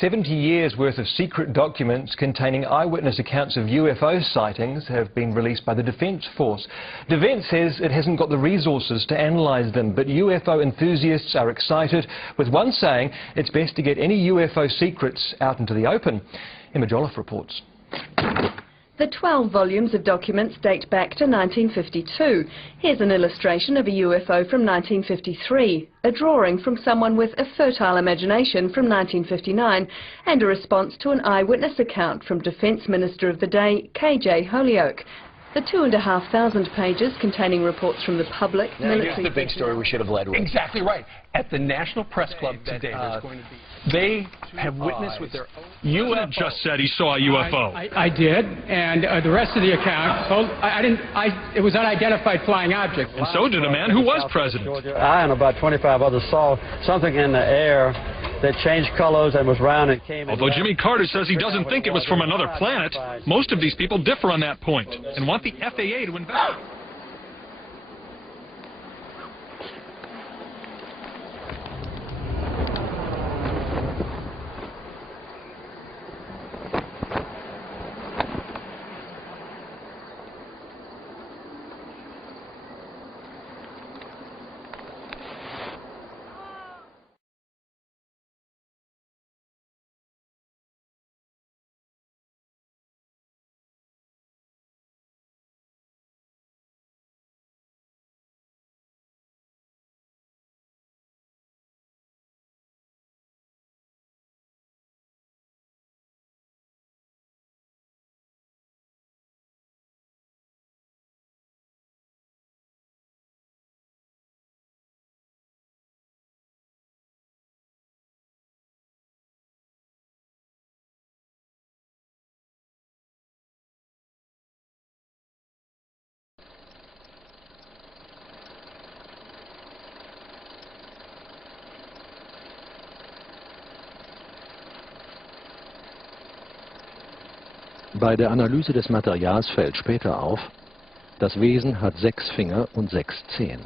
70 years worth of secret documents containing eyewitness accounts of UFO sightings have been released by the Defence Force. Defence says it hasn't got the resources to analyse them, but UFO enthusiasts are excited, with one saying it's best to get any UFO secrets out into the open. Emma Jolliffe reports. The 12 volumes of documents date back to 1952. Here's an illustration of a UFO from 1953, a drawing from someone with a fertile imagination from 1959, and a response to an eyewitness account from Defence Minister of the day, KJ Holyoake. The 2,500 pages containing reports from the public, military... Here's the big story we should have led with. Exactly right. At the National Press Club today, there's going to be... They have witnessed with their own... You just said he saw a UFO. I did, and the rest of the account, it was unidentified flying object. And so did a man who was president. I and about 25 others saw something in the air that changed colors and was round and came... Although Jimmy Carter says he doesn't think it was from another planet, most of these people differ on that point and want the FAA to investigate. Bei der Analyse des Materials fällt später auf, das Wesen hat 6 Finger und 6 Zehen.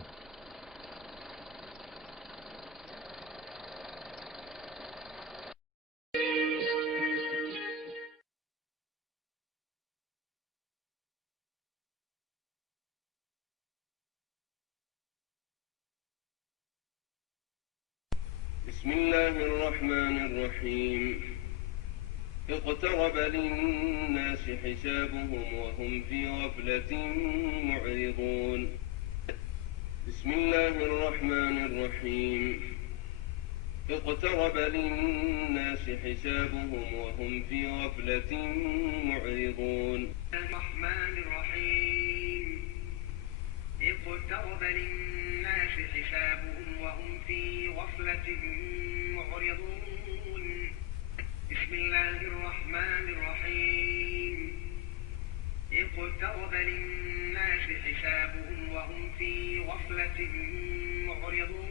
Bismillahirrahmanirrahim. اقترب للناس حسابهم وهم في غفلة معرضون. بسم الله الرحمن الرحيم. اقترب للناس حسابهم وهم في غفلة معرضون. الرحمن الرحيم. اقترب للناس حسابهم وهم في غفلة معرضون. بسم الله الرحمن الرحيم. اقترب للناس حسابهم وهم في غفلة معرضون.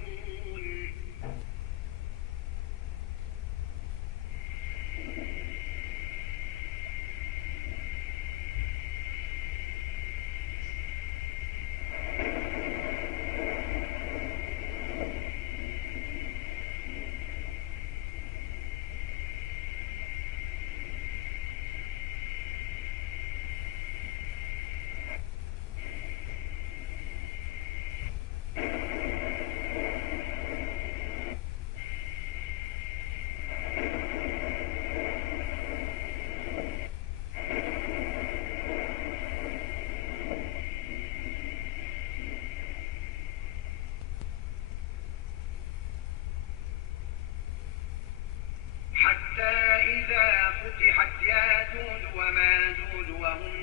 فتحت ياجوج وماجوج وهم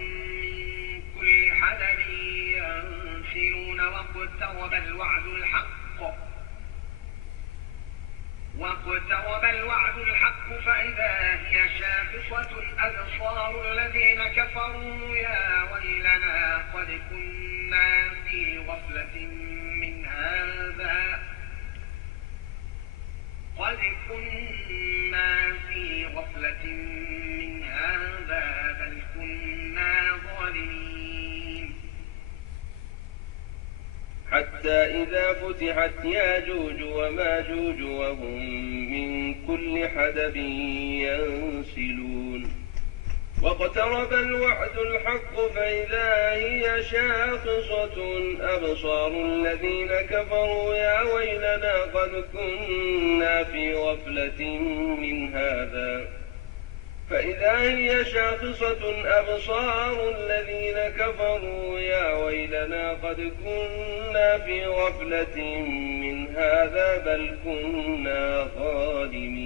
من كل حدب ينسلون واقترب الوعد الحق فإذا هي شاخصة أبصار الذين كفروا يا ويلنا قد كنا في غفلة من هذا بل كنا ظالمين. حتى إذا فتحت ياجوج وماجوج وهم من كل حدب ينسلون واقترب الوعد الحق فإذا هي شاخصة أبصار الذين كفروا يا ويلنا قد كنا في غفلة من هذا فإذا هي شاخصة أبصار الذين كفروا يا ويلنا قد كنا في غفلة من هذا بل كنا ظالمين.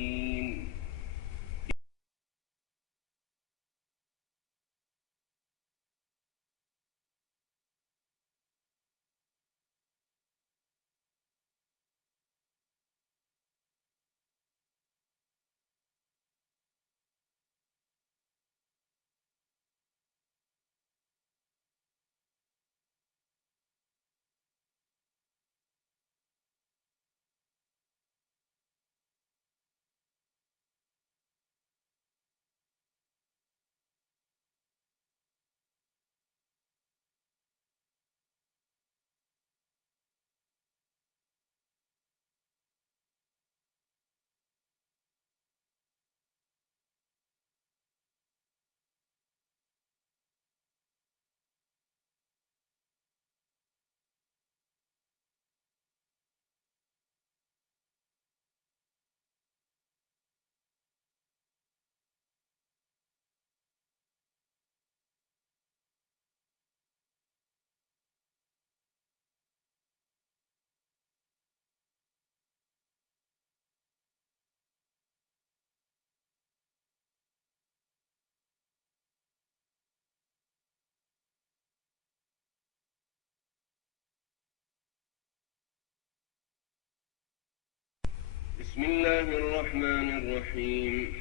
بسم الله الرحمن الرحيم.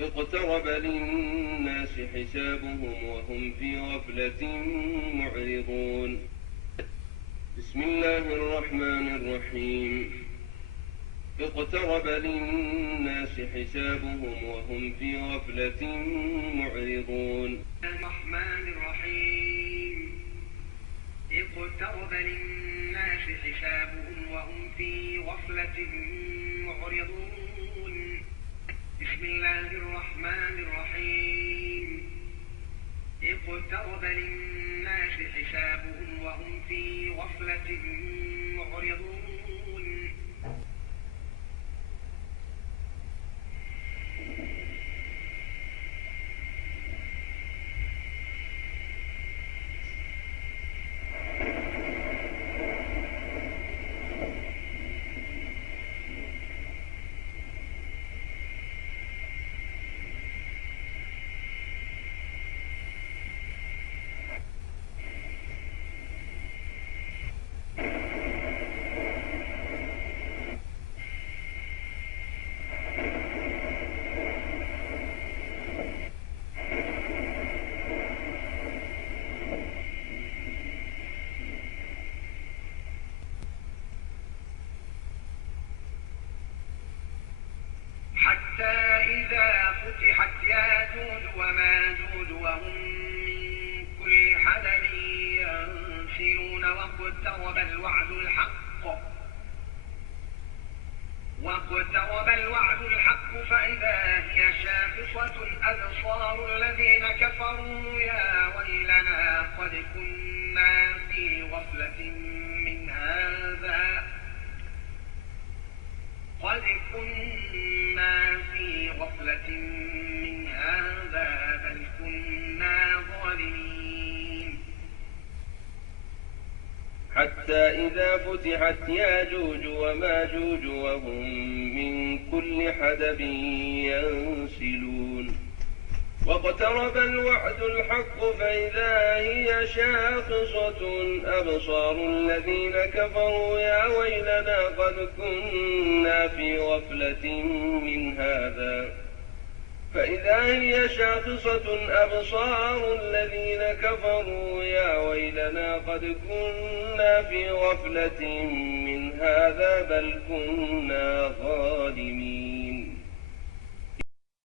اقترب للناس حسابهم وهم في غفلة معرضون. بسم الله الرحمن الرحيم. اقترب للناس حسابهم وهم في غفلة معرضون. الرحمن الرحيم. اقترب للناس حسابهم وهم في غفلة معرضون. بسم الله الرحمن الرحيم. اقترب للناس حسابهم وهم في غفلة معرضون. حتى إذا فتحت ياجوج وماجوج وهم من كل حدب ينسلون واقترب الوعد الحق فإذا هي شاخصة أبصار الذين كفروا يا ويلنا قد كنا في غفلة من هذا بل كنا ظالمين. حتى إذا فتحت ياجوج وماجوج وهم من كل حدب ينسلون واقترب الوعد الحق فإذا هي شاخصة أبصار الذين كفروا يا ويلنا قد كنا في غفلة من هذا فإذا هي شاخصة أبصار الذين كفروا يا ويلنا قد كنا في غفلة من هذا بل كنا ظالمين.